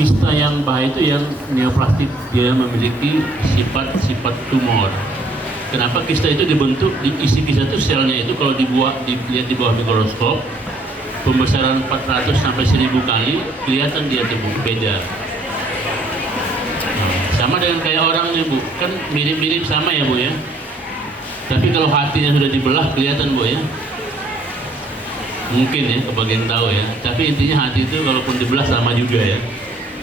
kista yang bahaya itu yang neoplastik, dia memiliki sifat-sifat tumor. Kenapa kista itu dibentuk? Di isi kista itu selnya itu kalau dilihat di bawah mikroskop, pembesaran 400 sampai 1000 kali kelihatan dia tumbuh beda. Sama dengan kayak orangnya Bu, kan mirip-mirip sama ya Bu ya. Tapi kalau hatinya sudah dibelah kelihatan Bu ya. Mungkin ya, kebagian tahu ya. Tapi intinya hati itu kalaupun dibelah sama juga ya.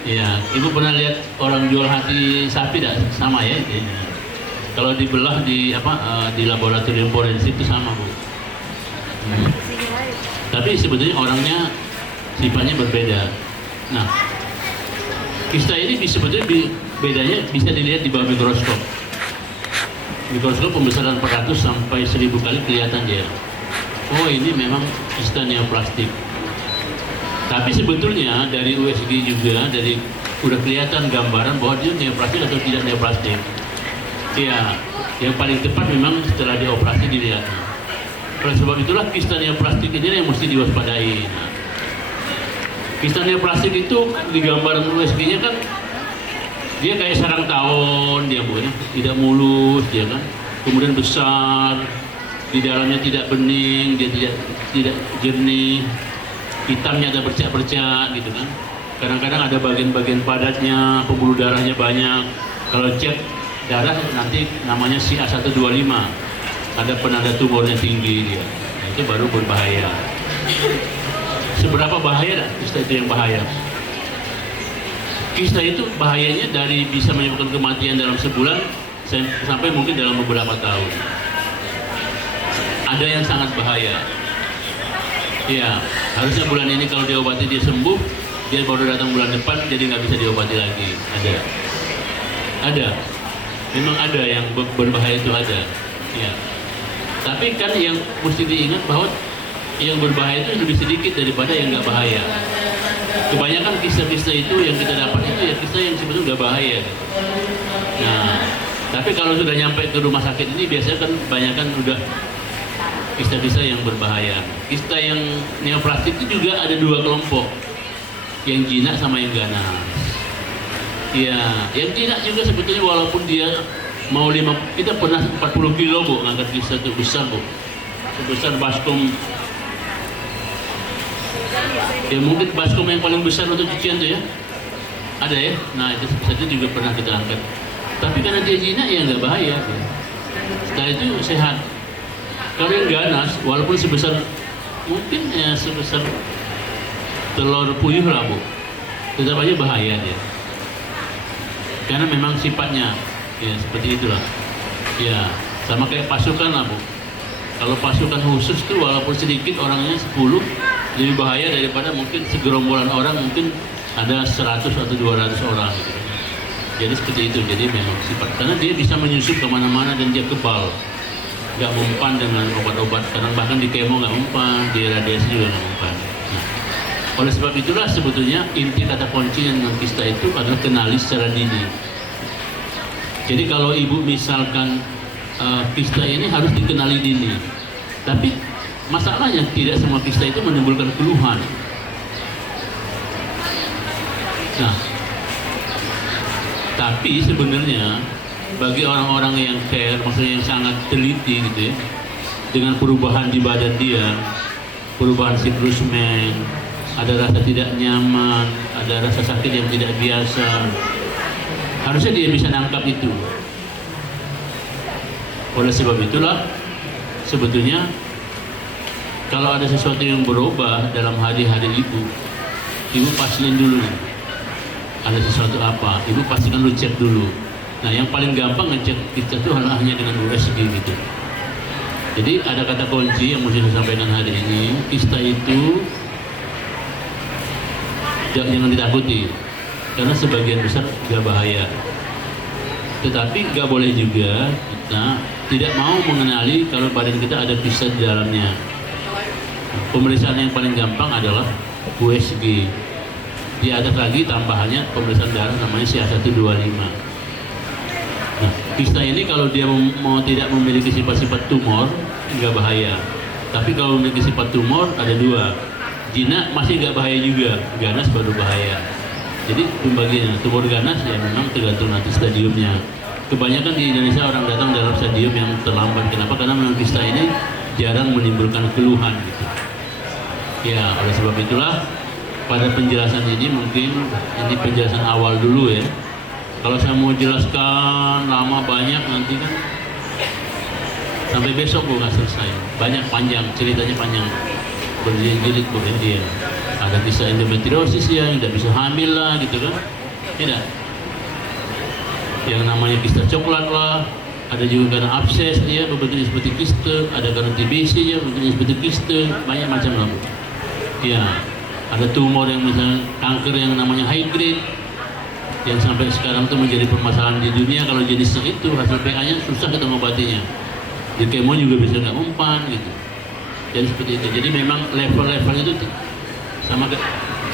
Ya, Ibu pernah lihat orang jual hati sapi tidak? Sama ya intinya. Kalau dibelah di di laboratorium forensik itu sama Bu. Tapi sebetulnya orangnya sifatnya berbeda. Nah, kista ini sebetulnya bedanya bisa dilihat di bawah mikroskop. Mikroskop pembesaran 400 sampai 1000 kali kelihatan dia. Oh ini memang kista neoplastik. Tapi sebetulnya dari USG juga udah kelihatan gambaran bahwa dia neoplastik atau tidak neoplastik. Ya, yang paling tepat memang setelah dioperasi dilihat. Oleh sebab itulah kista neoplastik ini yang mesti diwaspadai. Nah, kista neoplastik itu di gambaran USG-nya kan dia kayak sarang tawon dia Bu ya, tidak mulus dia kan, kemudian besar, di dalamnya tidak bening, dia tidak jernih, hitamnya ada bercak-bercak gitu kan. Kadang-kadang ada bagian-bagian padatnya, pembuluh darahnya banyak. Kalau cek darah nanti namanya CA125, ada penanda tumornya tinggi dia. Nah, itu baru berbahaya. Seberapa bahaya dah kista itu yang bahaya? Kista itu bahayanya dari bisa menyebabkan kematian dalam sebulan sampai mungkin dalam beberapa tahun. Ada yang sangat bahaya. Ya, harusnya bulan ini kalau diobati dia sembuh, dia baru datang bulan depan jadi nggak bisa diobati lagi. Ada. Memang ada yang berbahaya itu ada. Ya. Tapi kan yang mesti diingat bahwa yang berbahaya itu lebih sedikit daripada yang nggak bahaya. Kebanyakan kisah-kisah itu yang kita dapat itu ya kisah yang sebetulnya nggak bahaya. Nah, tapi kalau sudah nyampe ke rumah sakit ini biasanya kan kebanyakan udah kisah-kisah yang berbahaya. Kisah yang neoplastik itu juga ada dua kelompok, yang jinak sama yang ganas. Ya, yang jinak juga sebetulnya walaupun dia mau kita pernah 40 kilo Bu ngangkat kisah itu besar Bu, sebesar baskom. Ya mungkin baskom yang paling besar untuk cucian tuh ya, ada ya. Nah itu juga pernah kita angkat. Tapi karena dia jinak ya nggak bahaya. Setelah itu sehat. Kalau yang ganas, walaupun sebesar mungkin ya sebesar telur puyuh lah Bu, tetap aja bahaya dia. Karena memang sifatnya ya seperti itulah. Ya sama kayak pasukan lah Bu. Kalau pasukan khusus tuh walaupun sedikit orangnya 10, lebih bahaya daripada mungkin segerombolan orang mungkin ada 100 atau 200 orang gitu. Jadi seperti itu, jadi memang sifat karena dia bisa menyusup kemana-mana dan dia kebal, nggak mempan dengan obat-obat, kadang bahkan di kemo nggak mempan, di radiasi juga nggak mempan. Nah, oleh sebab itulah sebetulnya inti kata kunci dengan kista itu adalah kenali secara dini. Jadi kalau ibu misalkan kista ini harus dikenali dini, tapi masalahnya tidak semua kista itu menimbulkan keluhan. Nah, tapi sebenarnya bagi orang-orang yang care, maksudnya yang sangat teliti gitu ya, dengan perubahan di badan dia, perubahan siklus men, ada rasa tidak nyaman, ada rasa sakit yang tidak biasa, harusnya dia bisa nangkap itu. Oleh sebab itulah sebetulnya kalau ada sesuatu yang berubah dalam hari-hari ibu pastiin dulu ada sesuatu apa, ibu pastikan lu cek dulu. Nah yang paling gampang ngecek kita itu hanya dengan USG gitu. Jadi ada kata kunci yang mesti saya sampaikan hari ini, kista itu jangan ditakuti karena sebagian besar gak bahaya, tetapi gak boleh juga kita tidak mau mengenali kalau badan kita ada kista di dalamnya. Pemeriksaan yang paling gampang adalah USG. Di atas lagi tambahannya pemeriksaan darah namanya CA125. Nah, kista ini kalau dia mau tidak memiliki sifat-sifat tumor nggak bahaya. Tapi kalau memiliki sifat tumor ada dua. Jinak masih nggak bahaya juga, ganas baru bahaya. Jadi pembagian tumor ganas ya memang tergantung nanti stadiumnya. Kebanyakan di Indonesia orang datang dalam stadium yang terlambat. Kenapa? Karena memang kista ini jarang menimbulkan keluhan gitu. Ya, oleh sebab itulah pada penjelasan ini mungkin ini penjelasan awal dulu ya. Kalau saya mau jelaskan lama banyak nanti kan sampai besok gue nggak selesai. Banyak panjang ceritanya panjang berjilid-jilid bu ya. Ada kisah endometriosis ya, yang tidak bisa hamil lah gitu kan. Tidak. Yang namanya kista coklat lah, ada juga karena abses dia berbentuknya seperti kiste, ada karena TBC ya bentuknya seperti kiste, banyak macam lah. Ya, ada tumor yang misalnya kanker yang namanya high grade yang sampai sekarang itu menjadi permasalahan di dunia. Kalau jenisnya itu hasil PA-nya susah kita mengobatinya. Di kemo juga bisa nggak mempan gitu. Jadi seperti itu. Jadi memang level-level itu sama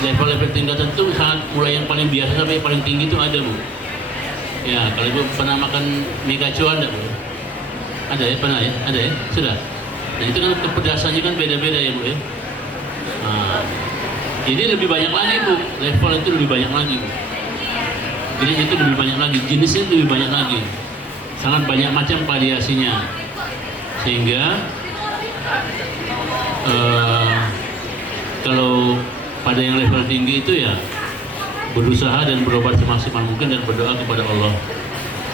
level-level tingkatan itu sangat mulai yang paling biasa sampai yang paling tinggi itu ada bu. Ya, kalau ibu pernah makan mie kacau ada bu? Ada ya, pernah ya? Ada ya? Sudah? Dan itu kan kepedasannya kan beda-beda ya bu ya? Nah, ini lebih banyak lagi bu, level itu lebih banyak lagi bu. Jadi itu lebih banyak lagi, jenisnya lebih banyak lagi. Sangat banyak macam variasinya. Sehingga kalau pada yang level tinggi itu ya berusaha dan berobat semaksimal mungkin dan berdoa kepada Allah.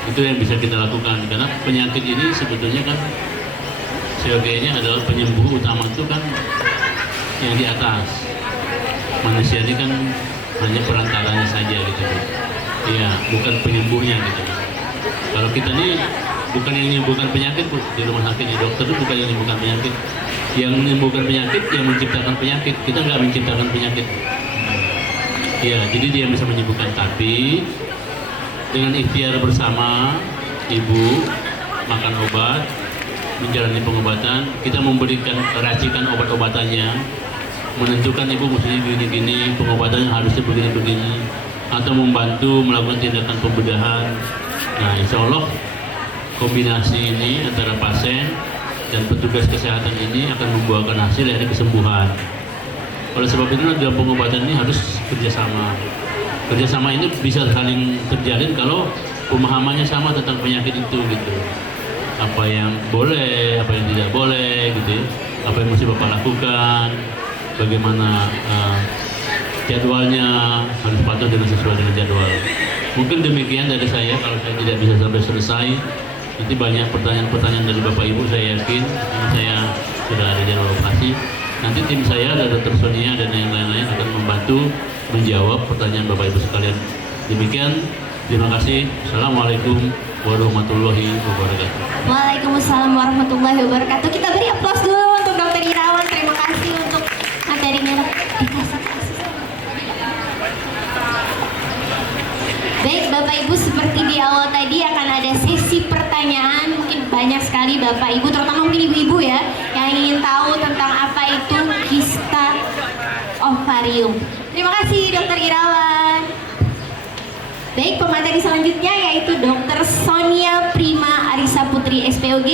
Itu yang bisa kita lakukan karena penyakit ini sebetulnya kan sebagiannya adalah penyembuh utama itu kan yang di atas. Manusia ini kan hanya perantaranya saja gitu. Iya, bukan penyembuhnya gitu. Kalau kita ini bukan yang menyembuhkan penyakit bu, di rumah sakit di dokter itu bukan yang menyembuhkan penyakit. Yang menyembuhkan penyakit yang menciptakan penyakit. Kita nggak menciptakan penyakit. Ya, jadi dia bisa menyembuhkan, tapi dengan ikhtiar bersama ibu makan obat, menjalani pengobatan, kita memberikan racikan obat-obatannya, menentukan ibu mesti begini-gini, pengobatannya harusnya begini-begini, atau membantu melakukan tindakan pembedahan. Nah, insya Allah kombinasi ini antara pasien dan petugas kesehatan ini akan membuahkan hasil dari kesembuhan. Oleh sebab itu dalam pengobatan ini harus kerjasama. Kerjasama ini bisa saling terjalin kalau pemahamannya sama tentang penyakit itu gitu. Apa yang boleh, apa yang tidak boleh gitu ya. Apa yang mesti Bapak lakukan, bagaimana jadwalnya harus patuh dengan sesuai dengan jadwal. Mungkin demikian dari saya, kalau saya tidak bisa sampai selesai. Nanti banyak pertanyaan-pertanyaan dari Bapak Ibu, saya yakin ini saya sudah ada jadwal operasi. Nanti tim saya ada Dr. Sonia dan yang lain-lain akan membantu menjawab pertanyaan Bapak Ibu sekalian. Demikian, terima kasih. Assalamualaikum warahmatullahi wabarakatuh. Waalaikumsalam warahmatullahi wabarakatuh. Kita beri aplaus dulu untuk Dr. Irawan. Terima kasih untuk materinya. Baik Bapak Ibu, seperti di awal tadi akan ada sesi pertanyaan. Mungkin banyak sekali Bapak Ibu, terutama mungkin ibu-ibu ya, yang ingin tahu tentang apa itu kista ovarium. Terima kasih Dr. Irawan. Baik, pemateri selanjutnya yaitu Dr. Sonia Prima Arisa Putri SPOG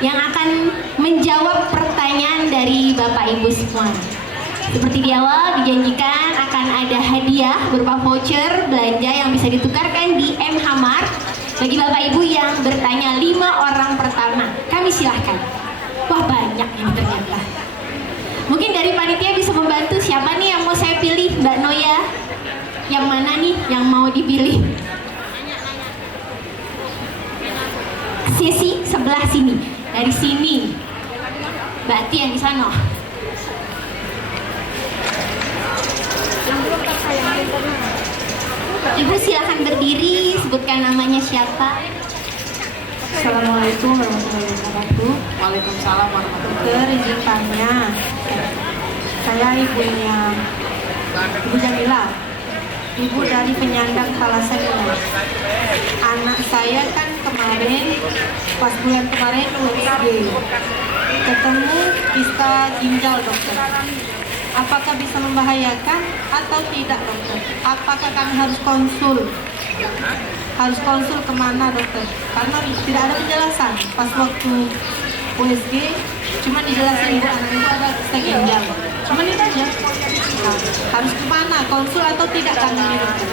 yang akan menjawab pertanyaan dari Bapak Ibu semua. Seperti di awal dijanjikan akan ada hadiah berupa voucher belanja yang bisa ditukarkan di MH Mart bagi Bapak Ibu yang bertanya 5 orang pertama. Kami silahkan. Wah, banyak ini ternyata. Mungkin dari panitia bisa membantu siapa nih yang mau saya pilih, Mbak Noya? Yang mana nih yang mau dipilih? Sisi sebelah sini. Dari sini. Mbak Tia di sana. Ibu silahkan berdiri, sebutkan namanya siapa. Assalamualaikum warahmatullahi wabarakatuh. Waalaikumsalam warahmatullahi wabarakatuh. Izin tanya, saya ibunya Ibu Jamila, ibu dari penyandang thalassemia. Anak saya kan kemarin, pas bulan kemarin USG, ketemu kista ginjal dokter. Apakah bisa membahayakan atau tidak dokter? Apakah kami harus konsul? Harus konsul kemana dokter? Karena tidak ada penjelasan. Pas waktu USG cuma dijelasin ibu anak itu ada kista ginjal. Cuma itu aja. Nah, harus kemana? Konsul atau tidak kami di dokter?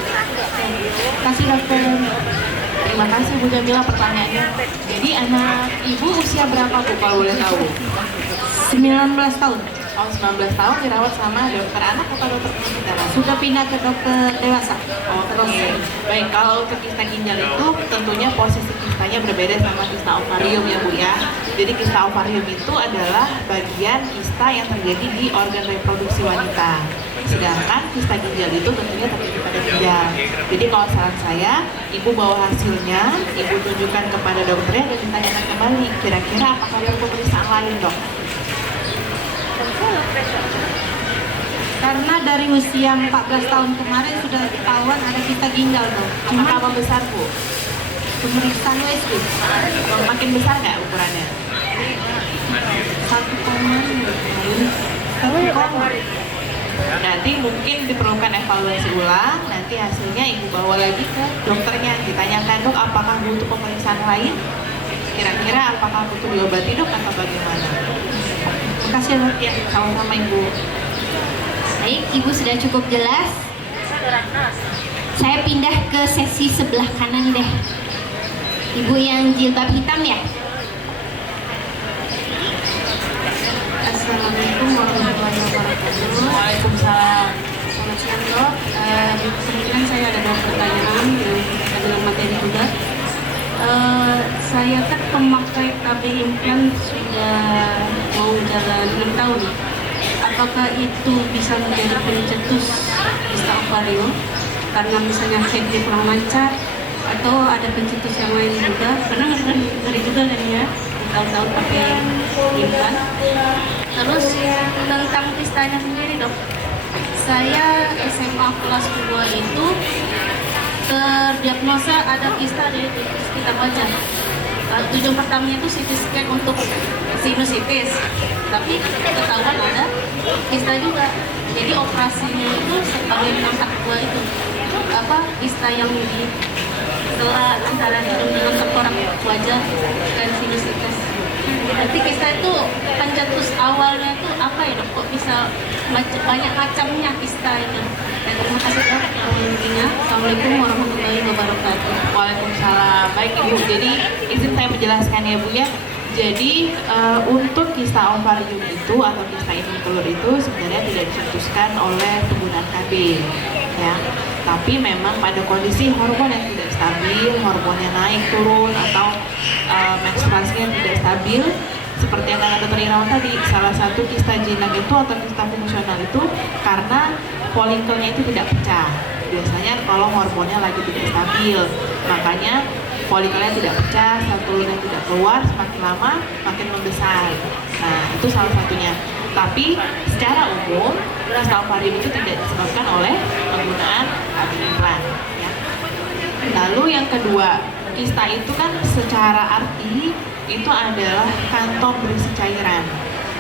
Kasih dokter. Terima kasih Bu Jamila pertanyaannya. Jadi anak Ibu usia berapa Bu kalau boleh tahu? 19 tahun. Oh 19 tahun dirawat sama dokter anak atau dokter penyakit dalam? Sudah pindah ke dokter dewasa. Oke. Baik, kalau untuk kista ginjal itu tentunya posisi kistanya berbeda sama kista ovarium ya Bu ya. Jadi kista ovarium itu adalah bagian kista yang terjadi di organ reproduksi wanita. Sedangkan kista ginjal itu tentunya terjadi pada ginjal. Jadi kalau saran saya, Ibu bawa hasilnya, Ibu tunjukkan kepada dokternya dan ditanyakan kembali, kira-kira apakah perlu pemeriksaan lain dok? Karena dari usia 14 tahun kemarin sudah ketahuan ada kista ginjal dong. Apakah membesar Bu? Pemeriksaan USG Makin besar nggak ukurannya? 1,5. Nanti mungkin diperlukan evaluasi ulang, nanti hasilnya Ibu bawa lagi ke dokternya, ditanyakan dok apakah butuh pemeriksaan lain, kira-kira apakah butuh diobati dok atau bagaimana. Makasih dok. Ya, sama-sama Ibu. Baik, Ibu sudah cukup jelas. Saya pindah ke sesi sebelah kanan deh. Ibu yang jilbab hitam ya? Assalamualaikum warahmatullahi wabarakatuh. Waalaikumsalam. Selamat siang dok. Kemudian saya ada dua pertanyaan yang terkait dengan materi juga. Saya kan pemakai KB implan sudah mau jalan 6 tahun. Apakah itu bisa menjadi pencetus kista ovarium karena misalnya headnya kurang lancar atau ada pencetus yang lain juga? Karena ngeri juga kan ya tahun-tahun pakai implan. Terus tentang kistanya sendiri dok, saya SMA kelas 2 itu terdiagnosa ada kista di sekitar wajah. Tujuan pertamanya itu CT scan untuk sinusitis, tapi ketahuan ada kista juga. Jadi operasinya itu sebagai mengangkat dua itu kista yang di setelah antara hidung dengan tengkorak wajah dan sinusitis. Nanti kista itu pencetus awalnya itu apa ya dok? Kok bisa banyak macamnya kista itu? Dan terima kasih dok yang intinya. Assalamualaikum warahmatullahi wabarakatuh. Waalaikumsalam. Baik Ibu, jadi izin saya menjelaskan ya Bu ya. Jadi untuk kista ovarium itu atau kista indung telur itu sebenarnya tidak dicetuskan oleh penggunaan KB ya. Tapi memang pada kondisi hormon yang tidak stabil, hormonnya naik turun atau menstruasinya tidak stabil, seperti yang kata Dr. Irawan tadi, salah satu kista jinak itu atau kista fungsional itu karena folikelnya itu tidak pecah. Biasanya kalau hormonnya lagi tidak stabil, makanya folikelnya tidak pecah, sel telurnya tidak keluar, semakin lama makin membesar. Nah, itu salah satunya. Tapi secara umum, kista ovarium itu tidak disebabkan oleh penggunaan KB implan. Ya. Lalu yang kedua, kista itu kan secara arti itu adalah kantong berisi cairan.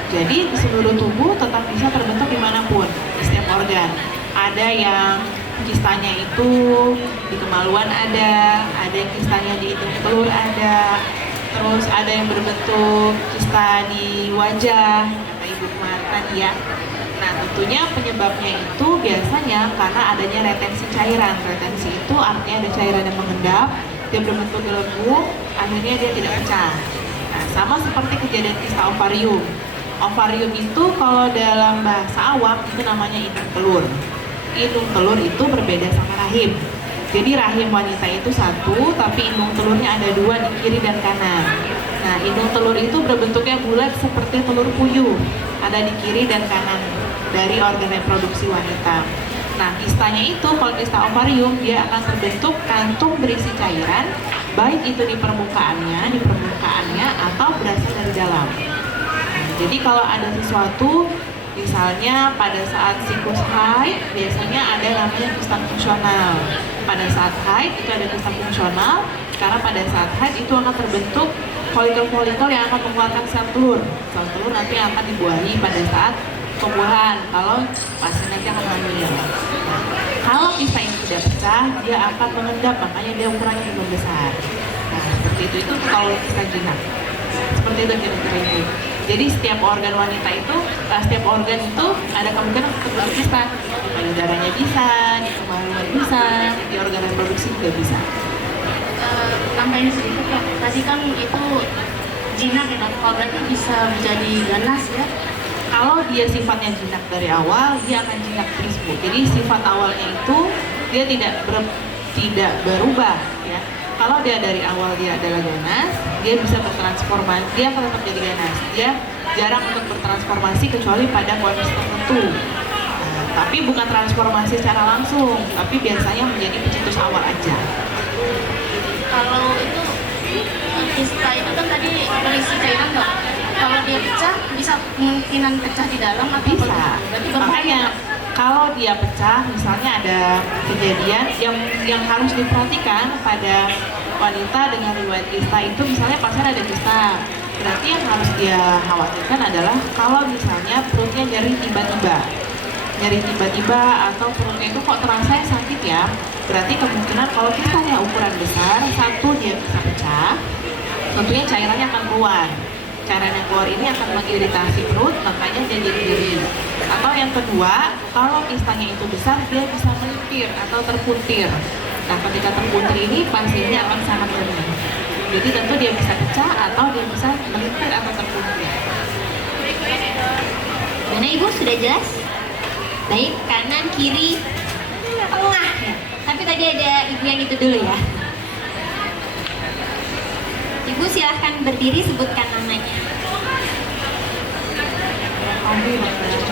Jadi di seluruh tubuh tetap bisa terbentuk dimanapun, di setiap organ. Ada yang kistanya itu di kemaluan ada yang kistanya di indung telur ada, terus ada yang berbentuk kista di wajah, kata Ibu kemarin tadi ya. Nah tentunya penyebabnya itu biasanya karena adanya retensi cairan. Retensi itu artinya ada cairan yang mengendap, dia berbentuk gelembung, akhirnya dia tidak pecah. Nah sama seperti kejadian kista ovarium. Ovarium itu kalau dalam bahasa awam itu namanya indung telur. Indung telur itu berbeda sama rahim. Jadi rahim wanita itu satu, tapi indung telurnya ada dua di kiri dan kanan. Nah, indung telur itu berbentuknya bulat seperti telur puyuh, ada di kiri dan kanan dari organ reproduksi wanita. Nah, kistanya itu kalau kista ovarium dia akan terbentuk kantung berisi cairan, baik itu di permukaannya atau berasal dari dalam. Nah, jadi kalau ada sesuatu misalnya pada saat siklus haid biasanya ada namanya kista fungsional. Pada saat haid itu ada kista fungsional karena pada saat haid itu akan terbentuk folikel-folikel yang akan mengeluarkan sel telur. Sel telur nanti akan dibuahi pada saat pembuahan kalau pasien nanti akan hamil. Nah, kalau kista ini tidak pecah dia akan mengendap, makanya dia ukurannya lebih besar. Nah seperti itu kalau kista jinak. Seperti itu kira-kira Ibu. Jadi setiap organ wanita itu, setiap organ itu ada kemungkinan untuk terbentuk kista. Di payudaranya bisa, di kemaluan bisa, di organ reproduksi juga bisa. Tambahin sedikit ya, tadi kan itu jinak ya dok, kalau berarti bisa menjadi ganas ya. Kalau dia sifatnya jinak dari awal, dia akan jinak terus Bu. Jadi sifat awalnya itu dia tidak berubah ya. Kalau dia dari awal dia adalah ganas, dia bisa bertransformasi, dia akan tetap jadi ganas. Dia jarang untuk bertransformasi kecuali pada kondisi tertentu. Nah, tapi bukan transformasi secara langsung, tapi biasanya menjadi pencetus awal aja. Kalau itu kista itu kan tadi berisi cairan dok. Kalau dia pecah, bisa kemungkinan pecah di dalam atau Bisa. berarti Makanya berbahaya. kalau dia pecah, misalnya ada kejadian yang harus diperhatikan pada wanita dengan riwayat kista itu, misalnya pasien ada kista, berarti yang harus dia khawatirkan adalah kalau misalnya perutnya nyeri tiba-tiba atau perutnya itu kok terasa sakit ya, berarti kemungkinan kalau kistanya ukuran besar, satu dia bisa pecah, tentunya cairannya akan keluar. Cairan yang keluar ini akan mengiritasi perut, makanya dia jadi nyeri. Atau yang kedua, kalau kistanya itu besar, dia bisa melintir atau terpuntir. Nah, ketika terpuntir ini pasiennya akan sangat nyeri. Jadi tentu dia bisa pecah atau dia bisa melintir atau terpuntir. Mana Ibu sudah jelas? Baik, kanan, kiri, tengah ya. Tapi tadi ada Ibu yang itu dulu ya. Ibu silahkan berdiri, sebutkan namanya.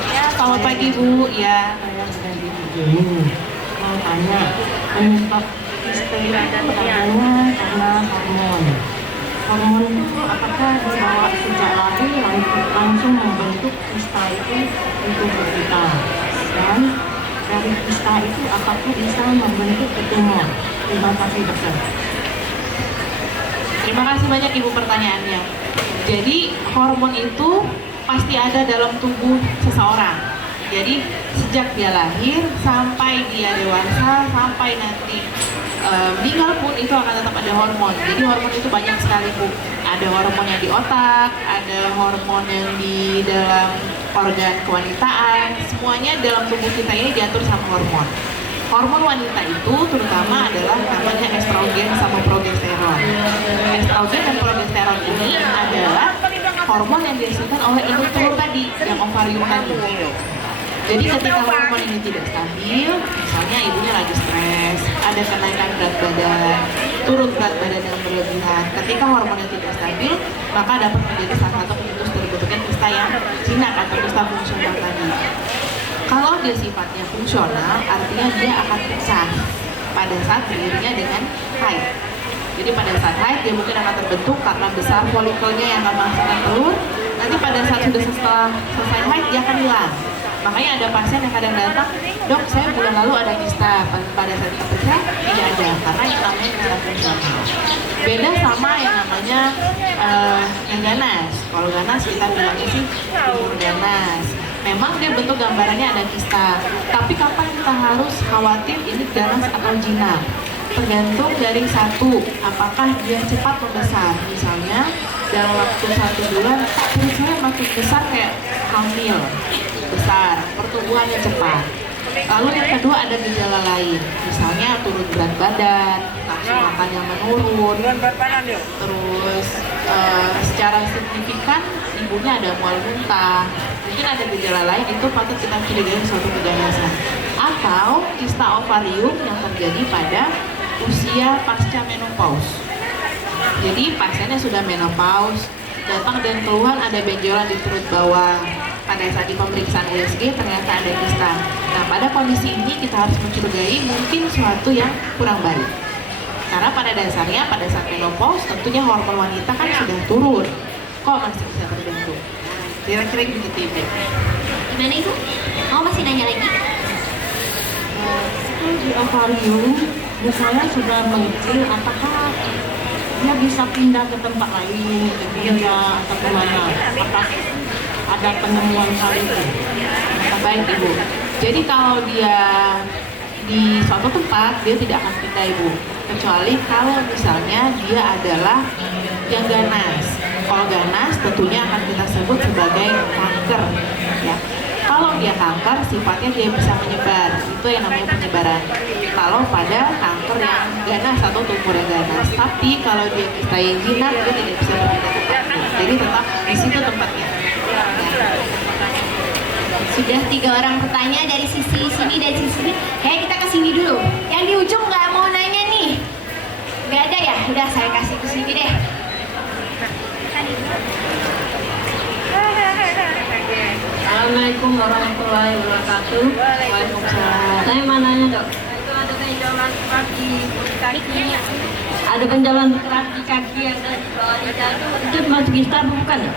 Ya, selamat pagi Bu. Ya. Saya sedang di sini mau tanya penyebab kista itu adanya karena hormon. Hormon itu apakah dibawa sejak lahir langsung membentuk kista itu di tubuh kita? Dan dari kista itu apakah bisa membentuk tumor? Terima kasih dokter. Terima kasih banyak Ibu pertanyaannya. Jadi hormon itu pasti ada dalam tubuh seseorang. Jadi sejak dia lahir sampai dia dewasa, sampai nanti meninggal pun itu akan tetap ada hormon. Jadi hormon itu banyak sekali Bu. Ada hormon yang di otak, ada hormon yang di dalam organ kewanitaan. Semuanya dalam tubuh kita ini diatur sama hormon. Hormon wanita itu terutama adalah namanya estrogen sama progesteron. Estrogen dan progesteron ini adalah hormon yang dihasilkan oleh induk telur tadi, yang ovarium tadi. Jadi ketika hormon ini tidak stabil, misalnya ibunya lagi stres, ada kenaikan berat badan, turun berat badan yang berlebihan. Ketika hormonnya tidak stabil, maka dapat menjadi salah satu pencetus terbentuknya kista yang jinak atau kista fungsional tadi. Kalau dia sifatnya fungsional, artinya dia akan pecah pada saat beriringnya dengan haid. Jadi pada saat haid dia mungkin akan terbentuk karena besar folikelnya yang akan menghasilkan telur. Nanti pada saat sudah selesai haid dia akan hilang. Makanya ada pasien yang kadang datang, dok saya bulan lalu ada kista, pada saat kita pecah tidak ada, karena yang namanya kista fungsional. Beda sama yang namanya yang ganas. Kalau ganas kita bilangnya sih tumor ganas. Memang dia bentuk gambarannya ada kista, tapi kapan kita harus khawatir ini ganas atau jinak? Tergantung dari satu, apakah dia cepat membesar. Misalnya dalam waktu 1 bulan, perut saya makin besar kayak hamil, besar, pertumbuhannya cepat. Lalu yang kedua ada gejala lain, misalnya turun berat badan, nafsu makan yang menurun, terus secara signifikan ibunya ada mual muntah, mungkin ada gejala lain, itu patut kita curigai suatu keganasan. Atau kista ovarium yang terjadi pada usia pasca menopause. Jadi pasiennya sudah menopause, datang dan keluhan ada benjolan di perut bawah. Pada saat di pemeriksaan USG ternyata ada kista. Nah, pada kondisi ini kita harus mencurigai mungkin suatu yang kurang baik. Karena pada dasarnya pada saat menopause tentunya hormon wanita kan sudah turun. Kok masih bisa terbentuk? Kira-kira begitu Ibu. Gimana Ibu? Mau masih nanya lagi? Itu di ovarium misalnya sudah mengecil, apakah dia bisa pindah ke tempat lain, ke dia atau kemana? Apakah ada penemuan hal itu? Baik Ibu. Jadi kalau dia di suatu tempat dia tidak akan pindah Ibu. Kecuali kalau misalnya dia adalah yang ganas. Kalau ganas tentunya akan kita sebut sebagai kanker. Ya. Kalau dia kanker, sifatnya dia bisa menyebar. Itu yang namanya penyebaran. Kalau pada kanker yang ganas atau tumor yang ganas. Tapi kalau dia kista yang jinak, dia tidak bisa berpindah tempat. Jadi tetap di situ tempatnya. Sudah 3 orang bertanya dari sisi sini dan sisi sini. Kayak kita ke sini dulu. Yang di ujung nggak mau nanya nih. Nggak ada ya? Udah saya kasih ke sini deh. Assalamualaikum warahmatullahi wabarakatuh. Waalaikumsalam. Saya mau nanya dok, itu ada benjolan keras di kaki. Ada benjolan keras di kaki yang ada di bawah lidah itu masuk kista bukan? Nah,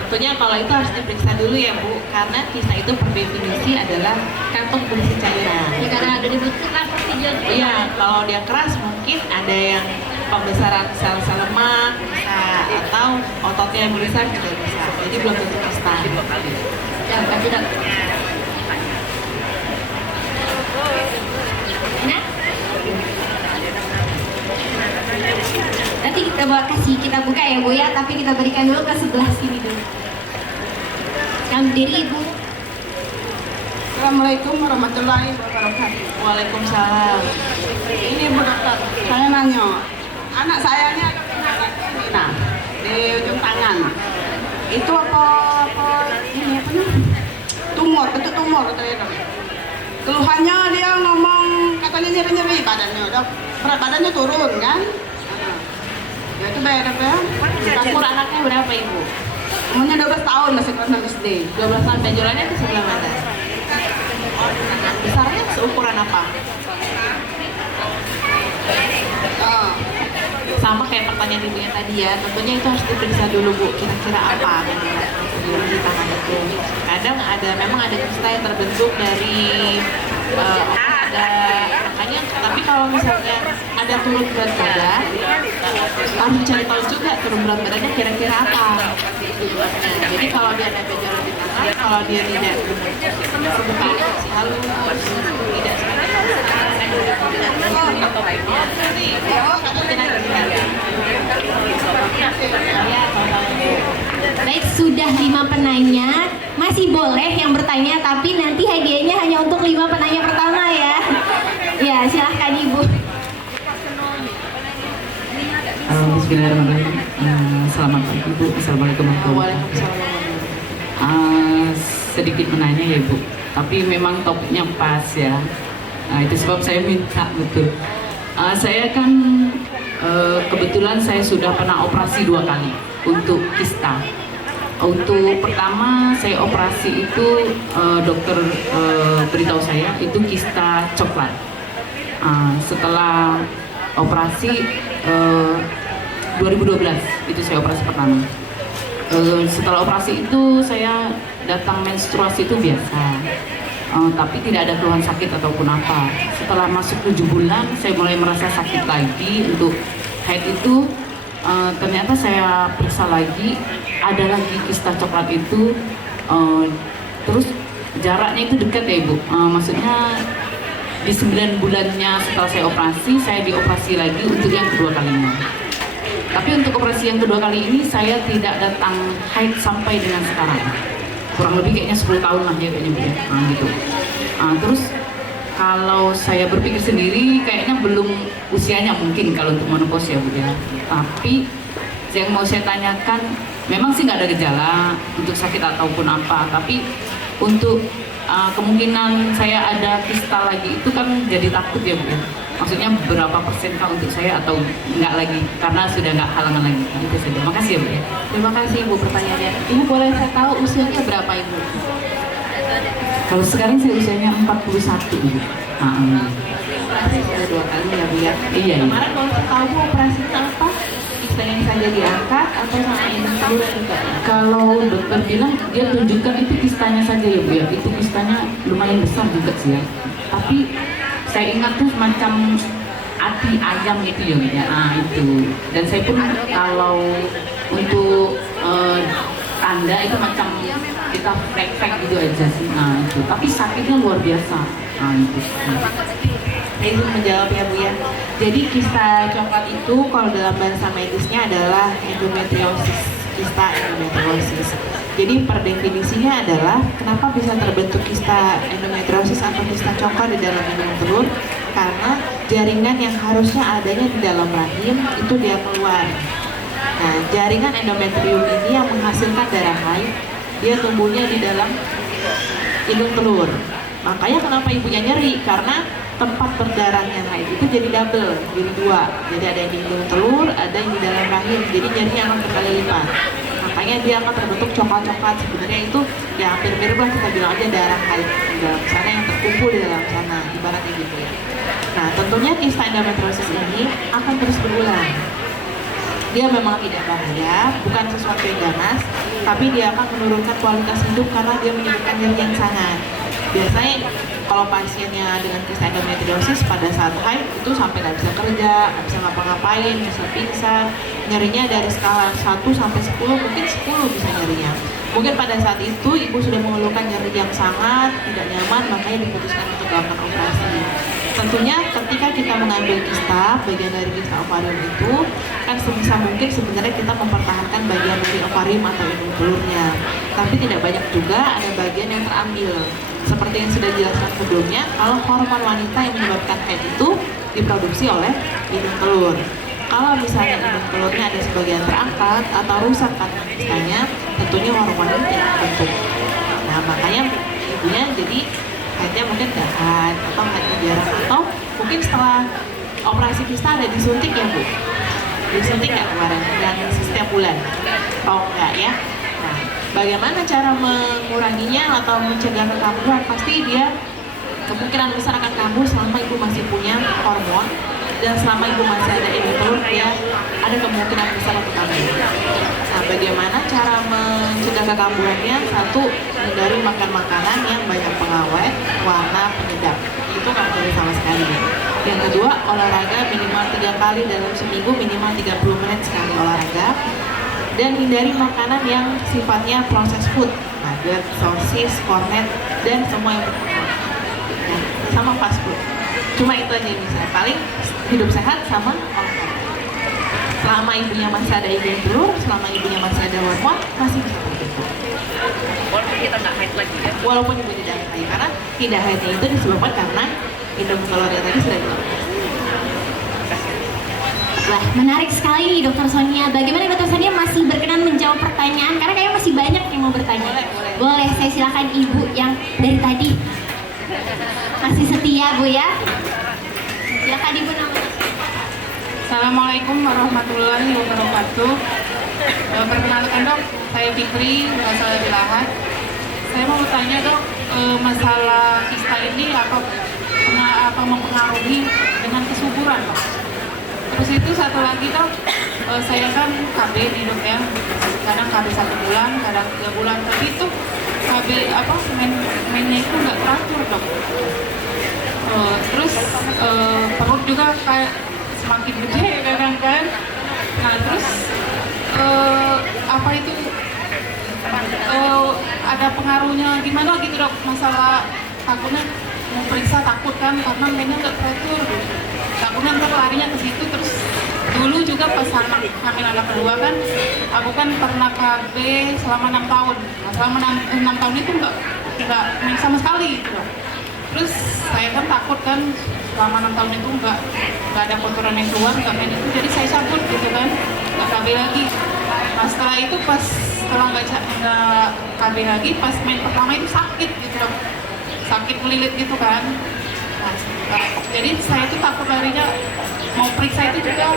tentunya kalau itu harus diperiksa dulu ya Bu, karena kista itu per definisi adalah kantong berisi cairan. Ya karena ada dibutuhkan pasti dia. Iya, kalau dia keras mungkin ada yang pembesaran sel-sel lemak bisa, atau ototnya yang besar juga bisa. Jadi belum tentu kista. Ya, kasih dok. Enak? Nanti kita buka ya Bu ya, tapi kita berikan dulu ke sebelah sini dulu. Yang berdiri Ibu. Assalamualaikum warahmatullahi wabarakatuh. Waalaikumsalam. Ini Bu Dokter, saya nanya, anak saya ini ada penyakit ini, nah di ujung tangan. Itu apa ini apa nih? Tumor, bentuk tumor katanya dok. Keluhannya dia ngomong katanya nyeri-nyeri badannya, dok. Berat badannya turun kan? Ya itu beda ya. Umur anaknya berapa Ibu? Umurnya 12 tahun masih kelas 6 SD. 12 tahun, benjolannya ke sebelah mana? Besarnya seukuran apa? Oh. Sama kayak pertanyaan ibunya tadi ya, tentunya itu harus diperiksa dulu Bu, kira-kira apa benjolan di tangan itu. Kadang memang ada kista yang terbentuk dari ada makanya, tapi kalau misalnya ada turun berat badan, harus cari tahu juga turun berat badannya kira-kira apa. Nah, jadi kalau dia ada benjolan di tangan, kalau dia tidak terbuka si halus, tidak Baik, sudah 5 penanya. Masih boleh yang bertanya, tapi nanti hadiahnya hanya untuk 5 penanya pertama ya. Ya, silahkan Ibu. Bismillahirrahmanirrahim. Selamat pagi Bu. Assalamualaikum warahmatullahi wabarakatuh. Sedikit menanya ya Bu, tapi memang topiknya pas ya. Itu sebab saya minta betul. Saya kan kebetulan saya sudah pernah operasi 2 kali untuk kista. Untuk pertama saya operasi itu dokter beritahu saya itu kista coklat. Setelah operasi 2012 itu saya operasi pertama. Setelah operasi itu saya datang menstruasi itu biasa, tapi tidak ada keluhan sakit ataupun apa. Setelah masuk 7 bulan saya mulai merasa sakit lagi. Untuk haid itu ternyata saya periksa lagi, ada lagi kista coklat itu. Terus jaraknya itu dekat ya Ibu, maksudnya di 9 bulannya setelah saya operasi, saya dioperasi lagi untuk yang kedua kalinya. Tapi untuk operasi yang kedua kali ini saya tidak datang haid sampai dengan sekarang. Kurang lebih kayaknya 10 tahun lah ya kayaknya Bu. Gitu. Terus kalau saya berpikir sendiri kayaknya belum usianya mungkin kalau untuk menopause ya Bu ya. Tapi yang mau saya tanyakan, memang sih nggak ada gejala untuk sakit ataupun apa, tapi untuk kemungkinan saya ada kista lagi itu kan jadi takut ya Bu. Maksudnya berapa persen kah untuk saya atau nggak lagi karena sudah nggak halangan lagi. Itu saja. Makasih ya Bu ya. Terima kasih Ibu pertanyaannya. Ibu boleh saya tahu usianya berapa Ibu? Kalau sekarang saya usianya 41 Ibu. Operasi sudah 2 kali ya Bu ya. Iya. Kemarin kalau saya tahu Bu operasinya apa? Kista yang saja diangkat atau sama ini juga? Kalau dokter bilang dia tunjukkan itu kistanya saja ya Bu ya. Itu kistanya lumayan besar juga sih ya. Tapi saya ingat tuh semacam hati ayam itu ya Bu ya. Itu. Dan saya pun kalau untuk tanda itu macam kita flek-flek gitu aja sih. Itu. Tapi sakitnya luar biasa. Itu. Saya ingin menjawab ya Bu ya. Jadi kista coklat itu kalau dalam bahasa medisnya adalah endometriosis. kista endometriosis. Jadi per definisinya adalah kenapa bisa terbentuk kista endometriosis atau kista congkak di dalam indung telur? Karena jaringan yang harusnya adanya di dalam rahim itu dia keluar. Nah, jaringan endometrium ini yang menghasilkan darah haid, dia tumbuhnya di dalam indung telur. Makanya kenapa ibunya nyeri? Karena tempat berdarahnya haid itu jadi double, jadi dua. Jadi ada yang di indung telur, ada yang di dalam rahim. Jadi nyerinya akan berkali lipat. Makanya dia akan terbentuk coklat-coklat. Sebenarnya itu ya hampir mirip lah, kita bilang aja darah haid di dalam sana yang terkumpul di dalam sana, ibaratnya gitu ya. Nah, tentunya kista endometriosis ini akan terus berulang. Dia memang tidak bahaya, bukan sesuatu yang ganas, tapi dia akan menurunkan kualitas hidup karena dia menyebabkan nyeri yang sangat. Biasanya kalau pasiennya dengan kista endometriosis pada saat haid itu sampai nggak bisa kerja, nggak bisa ngapa-ngapain, bisa pingsan, nyerinya dari skala 1 sampai 10, mungkin 10 bisa nyerinya. Mungkin pada saat itu ibu sudah mengeluhkan nyeri yang sangat tidak nyaman, makanya diputuskan untuk melakukan operasi. Tentunya ketika kita mengambil kista, bagian dari kista ovarium itu kan sebisa mungkin sebenarnya kita mempertahankan bagian dari ovarium atau indung telurnya. Tapi tidak banyak juga ada bagian yang terambil. Seperti yang sudah dijelaskan sebelumnya, kalau hormon wanita yang menyebabkan haid itu diproduksi oleh indung telur. Kalau misalnya indung telurnya ada sebagian terangkat atau rusak karena kistanya, tentunya hormonnya tidak terbentuk. Nah, makanya ibunya jadi haidnya mungkin nggak haid atau haidnya jarang, atau mungkin setelah operasi kista ada disuntik ya Bu? Disuntik nggak kemarin? Dan setiap bulan? Oh enggak ya? Nah, bagaimana cara menguranginya atau mencegah kekambuhan? Pasti dia kemungkinan besar akan kambuh selama ibu masih punya hormon, dan selama ibu masih ada indung telur, dia ada kemungkinan besar untuk kambuh. Nah, bagaimana cara mencegah kekambuhannya? Satu, hindari makan makanan yang banyak pengawet, warna, penyedap. Itu nggak boleh sama sekali. Yang kedua, olahraga minimal 3 kali dalam seminggu, minimal 30 menit sekali olahraga. Dan hindari makanan yang sifatnya processed food, nugget, sosis, kornet, dan semua yang berkuah. Nah, sama fast food. Cuma itu aja yang bisa. Paling hidup sehat sama olahraga. Selama ibunya masih ada indung telur, selama ibunya masih ada hormon, masih bisa terbentuk. Walaupun kita nggak haid lagi ya. Walaupun ibu tidak haid, karena tidak haidnya itu disebabkan karena indung telurnya tadi sudah dilepas. Wah, menarik sekali nih Dokter Sonia. Bagaimana Dokter Sonia masih berkenan menjawab pertanyaan? Karena kayaknya masih banyak yang mau bertanya. Boleh. Boleh, saya silakan Ibu yang dari tadi. Masih setia Bu ya. Silakan Ibu namanya. Assalamualaikum warahmatullahi wabarakatuh. Perkenalkan Dok, saya Fikri, berasal dari Lahat. Saya mau bertanya Dok, masalah kista ini apa mempengaruhi dengan kesuburan Dok? Terus itu satu lagi Dok, saya kan KB nih Dok ya, kadang KB 1 bulan, kadang 3 bulan, tapi itu KB mainnya itu nggak teratur Dok. Terus perut juga kayak semakin gede kadang kan. Nah terus apa itu ada pengaruhnya gimana gitu Dok, masalah takutnya mau periksa takut kan karena mainnya nggak teratur, takutnya ntar larinya ke situ. Terus dulu juga pas hamil anak kedua kan aku kan pernah KB selama 6 tahun. Nah, selama 6 tahun itu nggak main sama sekali gitu Dok. Terus saya kan takut kan selama 6 tahun itu nggak ada kotoran yang keluar, nggak main itu, jadi saya cabut gitu kan, nggak KB lagi. Nah setelah itu setelah nggak KB lagi, pas main pertama itu sakit gitu Dok, sakit melilit gitu kan. Nah, jadi saya itu takut larinya mau periksa itu juga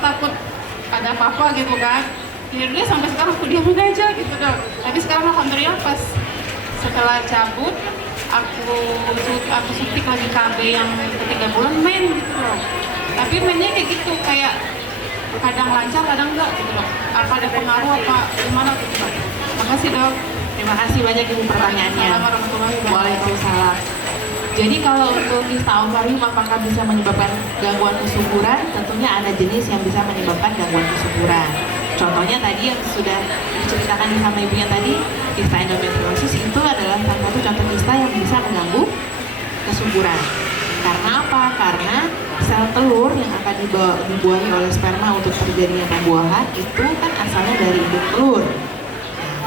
takut ada apa-apa gitu kan. Akhirnya sampai sekarang aku diam aja gitu Dok. Tapi sekarang alhamdulillah pas setelah cabut aku suntik lagi KB yang ke-3 bulan main gitu loh. Tapi mainnya kayak gitu, kayak kadang lancar kadang enggak gitu loh. Apa ada pengaruh apa gimana gitu Dok? Makasih Dok. Terima kasih banyak Ibu pertanyaannya. Assalamualaikum warahmatullahi wabarakatuh. Waalaikumsalam. Jadi kalau untuk kista ovarium apakah bisa menyebabkan gangguan kesuburan? Tentunya ada jenis yang bisa menyebabkan gangguan kesuburan. Contohnya tadi yang sudah diceritakan sama ibunya tadi, kista endometriosis itu adalah salah satu contoh kista yang bisa mengganggu kesuburan. Karena apa? Karena sel sel telur yang akan dibuahi oleh sperma untuk terjadinya pembuahan itu kan asalnya dari induk telur.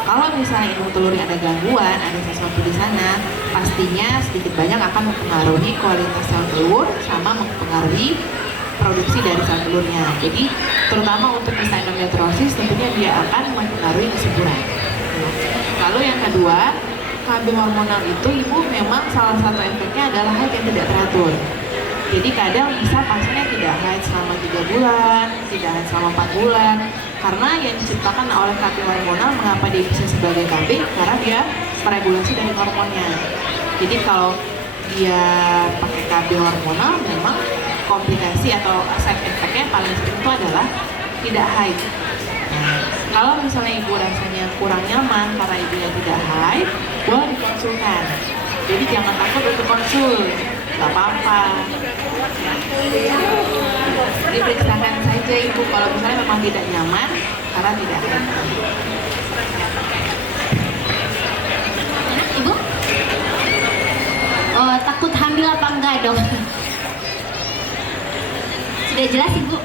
Kalau misalnya induk telurnya ada gangguan, ada sesuatu di sana, pastinya sedikit banyak akan mempengaruhi kualitas sel telur sama mempengaruhi produksi dari sel telurnya. Jadi terutama untuk kista endometriosis tentunya dia akan mempengaruhi kesuburan. Lalu yang kedua, KB hormonal itu ibu memang salah satu efeknya adalah haid yang tidak teratur. Jadi kadang bisa pasiennya tidak haid selama 3 bulan, tidak haid selama 4 bulan. Karena yang diciptakan oleh KB hormonal, mengapa dia bisa sebagai KB? Karena dia meregulasi dari hormonnya. Jadi kalau dia pakai KB hormonal, memang komplikasi atau side effect-nya paling sering itu adalah tidak haid. Nah, kalau misalnya ibu rasanya kurang nyaman karena ibunya tidak haid, boleh dikonsulkan. Jadi jangan takut untuk konsul, nggak apa-apa. Diperiksakan saja ibu kalau misalnya memang tidak nyaman karena tidak haid. Ibu? Oh, takut hamil apa enggak dok? Sudah jelas ibu?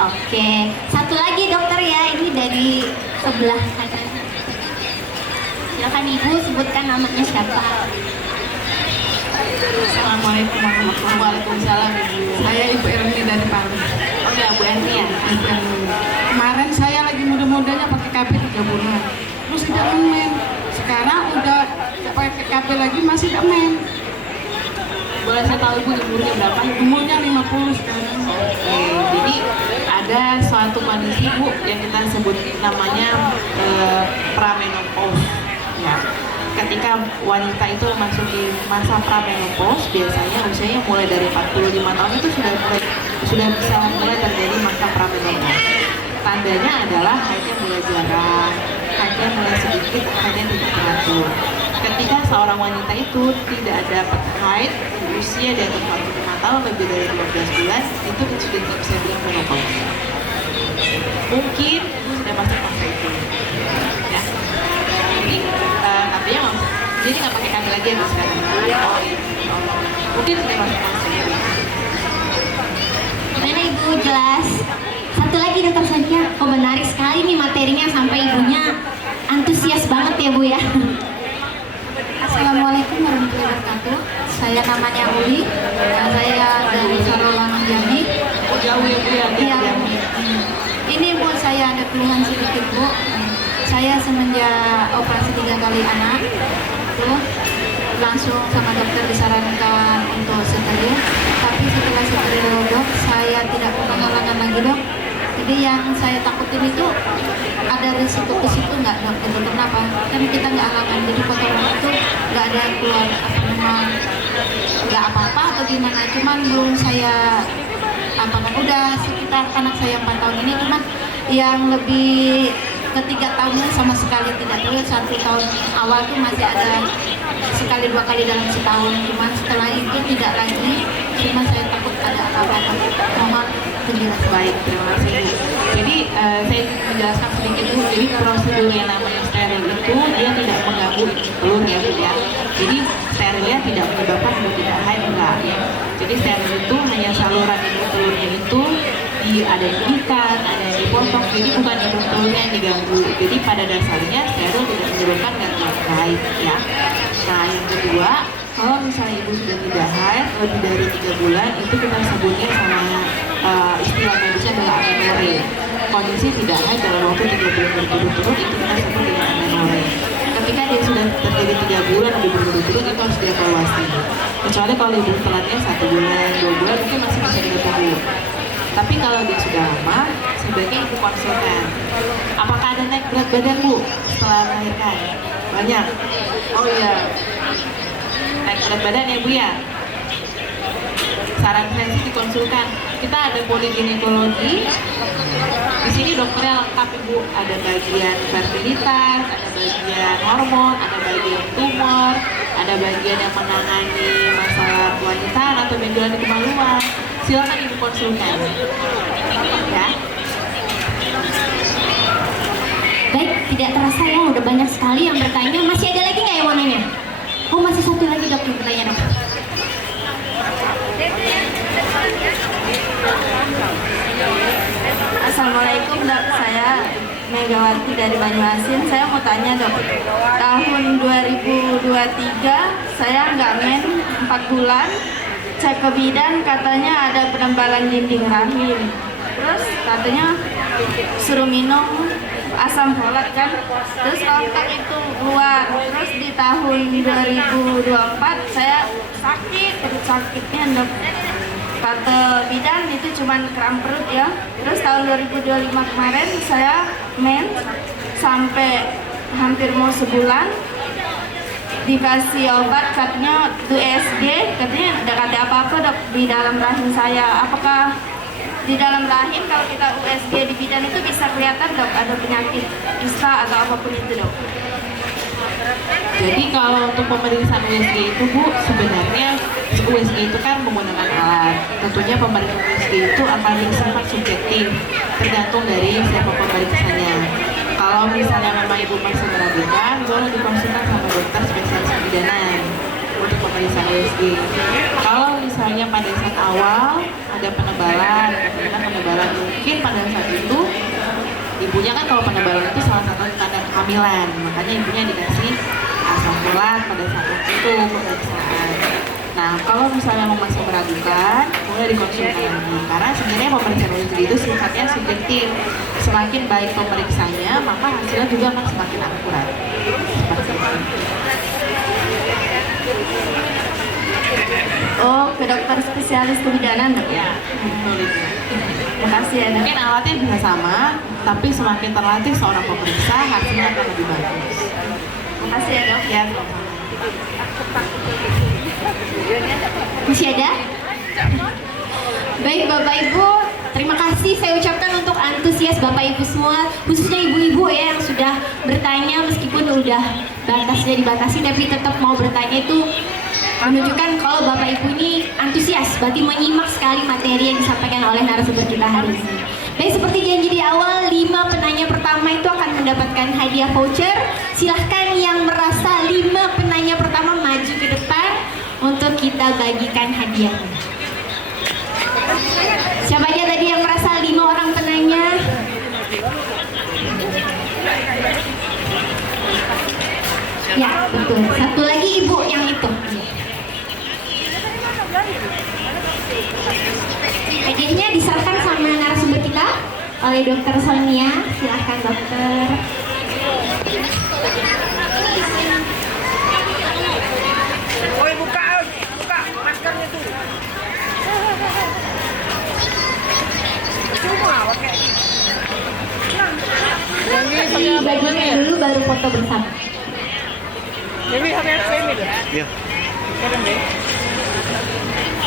Oke, satu lagi dokter ya, ini dari sebelah kanan. Silakan ibu sebutkan namanya siapa. Assalamualaikum warahmatullahi wabarakatuh. Waalaikumsalam ibu. Saya Ibu Erni dari Palu. Oh ya Bu Erni ya. Ibu Erni. Kemarin saya lagi muda-mudanya pakai KB 3 bulan, terus tidak men. Sekarang udah pakai KB lagi masih tidak men. Boleh saya tahu ibu umurnya berapa? Umurnya 50 sekarang. Oke, jadi ada suatu kondisi bu yang kita sebut namanya pramenopause. Ya, ketika wanita itu memasuki masa pramenopause, biasanya usianya mulai dari 45 tahun itu sudah bisa mulai terjadi masa pramenopause. Tandanya adalah haidnya mulai jarang, haidnya mulai sedikit, haidnya tidak teratur. Ketika seorang wanita itu tidak dapat haid di usia di atas 45 tahun lebih dari 12 bulan, itu sudah bisa bilang menopause. Mungkin sudah masuk masa itu. Ya. Jadi artinya jadi nggak pakai KB lagi ya sekarang. Mungkin sudah masuk masa itu. Gimana ibu, jelas? Satu lagi dokter Sonia, kok menarik sekali nih materinya sampai ibunya antusias banget ya bu ya. Assalamualaikum warahmatullahi wabarakatuh. Saya namanya Uli. Saya dari Sarolangan Jambi. Oh jauh ya bu ya. Iya. Ini bu, saya ada keluhan sedikit bu. Saya semenjak operasi 3 kali anak, tuh langsung sama dokter disarankan untuk steril. Tapi setelah steril dok, saya tidak punya halangan lagi dok. Jadi yang saya takutin itu ada risiko ke situ nggak dok? Itu kenapa? Kan kita nggak halangan, jadi potongan itu nggak ada keluar apa memang nggak apa-apa atau gimana? Cuman belum saya apa udah sekitar anak saya 4 tahun ini, cuman yang lebih ketiga tahunnya sama sekali tidak dulu. 1 tahun awal tuh masih ada sekali 2 kali dalam setahun, cuman setelah itu tidak lagi. Cuma saya takut ada apa-apa. Mohon penjelasan. Baik, terima kasih. Jadi saya menjelaskan sedikit dulu. Jadi prosedur yang namanya steril itu dia tidak mengganggu telur ya bu ya. Jadi sterilnya tidak menyebabkan ibu tidak haid enggak ya. Jadi steril itu hanya saluran induk telurnya itu ada yang diikat, ada yang dipotong. Jadi bukan induk telurnya yang diganggu. Jadi pada dasarnya steril tidak menyebabkan gangguan haid ya. Nah yang kedua, kalau misalnya ibu sudah tidak haid lebih dari 3 bulan, itu kita sebutnya sama istilah medisnya adalah amenore. Kondisi tidak haid dalam waktu 3 bulan berturut-turut itu kita sebut dengan amenore. Ketika dia sudah terjadi 3 bulan lebih berturut-turut itu harus dievaluasi. Kecuali kalau ibu telatnya 1 bulan, 2 bulan mungkin masih bisa ditunggu. Tapi kalau dia sudah lama, sebaiknya ibu konsultan. Apakah ada naik berat badan bu setelah melahirkan? Banyak. Oh iya. Naik berat badan ya bu ya. Saran saya sih dikonsulkan. Kita ada poliginekologi. Di sini dokternya lengkap ibu. Ada bagian fertilitas, ada bagian hormon, ada bagian tumor, ada bagian yang menangani masalah wanita atau benjolan di kemaluan. Silakan ibu konsultan. Ya. Baik, tidak terasa ya, udah banyak sekali yang bertanya. Masih ada lagi nggak yang mau nanya? Oh, masih satu lagi dok yang bertanya dok. Assalamualaikum dok, saya Megawati dari Banyuasin. Saya mau tanya dok, tahun 2023 saya nggak men 4 bulan, cek ke bidan katanya ada penebalan dinding rahim. Terus katanya suruh minum asam folat kan, terus otak itu keluar. Terus di tahun 2024 saya sakit, perut sakitnya dok. Kata bidan itu cuma kram perut ya. Terus tahun 2025 kemarin saya men sampai hampir mau sebulan, dikasih obat katanya USG, katanya tidak ada apa-apa dok di dalam rahim saya. Apakah di dalam rahim kalau kita USG di bidan itu bisa kelihatan dok ada penyakit kista atau apapun itu dok? Jadi kalau untuk pemeriksaan USG itu Bu, sebenarnya USG itu kan menggunakan alat. Tentunya pemeriksaan USG itu akan bersifat subjektif, tergantung dari siapa pemeriksanya. Kalau misalnya memang Ibu masih meragukan, boleh dikonsultasi sama dokter spesialis kebidanan untuk pemeriksaan USG. Kalau misalnya pada saat awal ada penebalan, katakanlah penebalan mungkin pada saat itu ibunya kan kalau penebalan itu salah satu tanda kehamilan, makanya ibunya dikasih asam folat pada saat itu pemeriksaan. Nah, kalau misalnya masih meragukan, boleh dikonsultasi lagi. Karena sebenarnya pemeriksaan USG itu sifatnya subjektif. Semakin baik pemeriksanya, maka hasilnya juga akan semakin akurat. Seperti itu. Oh, ke dokter spesialis kebidanan dok? Ya, betul itu. Makasih ya dok. Mungkin alatnya bisa sama, tapi semakin terlatih seorang pemeriksa, hasilnya akan lebih bagus. Makasih ya dok. Ya, Masih ada? Baik Bapak Ibu, terima kasih saya ucapkan untuk antusias Bapak Ibu semua, khususnya ibu-ibu ya yang sudah bertanya meskipun udah batasnya dibatasi tapi tetap mau bertanya, itu menunjukkan kalau Bapak Ibu ini antusias, berarti menyimak sekali materi yang disampaikan oleh narasumber kita hari ini. Baik, seperti janji di awal, 5 penanya pertama itu akan mendapatkan hadiah voucher. Silahkan yang merasa 5 penanya pertama maju ke depan untuk kita bagikan hadiahnya. Siapa aja tadi yang merasa 5 orang penanya? Ya, betul. Satu lagi ibu yang itu. Hadiahnya diserahkan sama narasumber kita oleh Dokter Sonia. Silahkan dokter. Oi, buka maskernya tuh. Cuma pakai. Dibagikan dulu baru foto bersama. Jadi ini deh. Iya.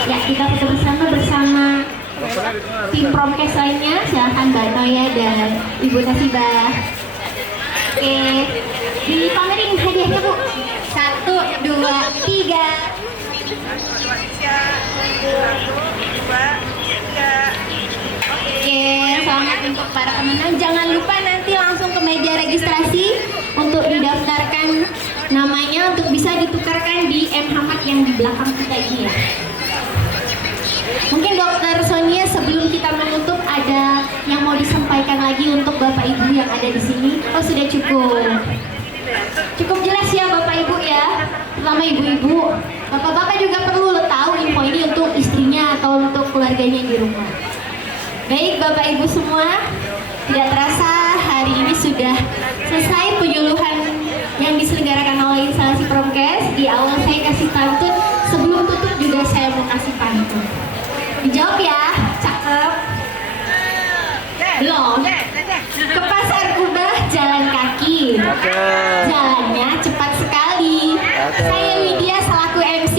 Ya, kita foto bersama tim Promkes lainnya. Silahkan Mbak Noya dan Ibu Nasibah. Oke, dipamerin hadiahnya Bu. 1, 2, 3. Oke, selamat untuk para pemenang. Jangan lupa nanti langsung ke meja registrasi untuk didaftarkan namanya untuk bisa ditukarkan di M-Hamad yang di belakang kita ini ya. Mungkin Dokter Sonia sebelum kita menutup ada yang mau disampaikan lagi untuk Bapak Ibu yang ada di sini? Oh, sudah cukup. Cukup jelas ya Bapak Ibu ya. Terutama ibu-ibu. Bapak-bapak juga perlu tahu info ini untuk istrinya atau untuk keluarganya di rumah. Baik Bapak Ibu semua, tidak terasa hari ini sudah selesai penyuluhan yang diselenggarakan oleh instalasi Promkes. Di awal saya kasih pantun, sebelum tutup juga saya mau kasih pantun. Dijawab ya, cakep. Belum. Ke Pasar Kubah jalan kaki. Jalannya cepat sekali. Saya Widya selaku MC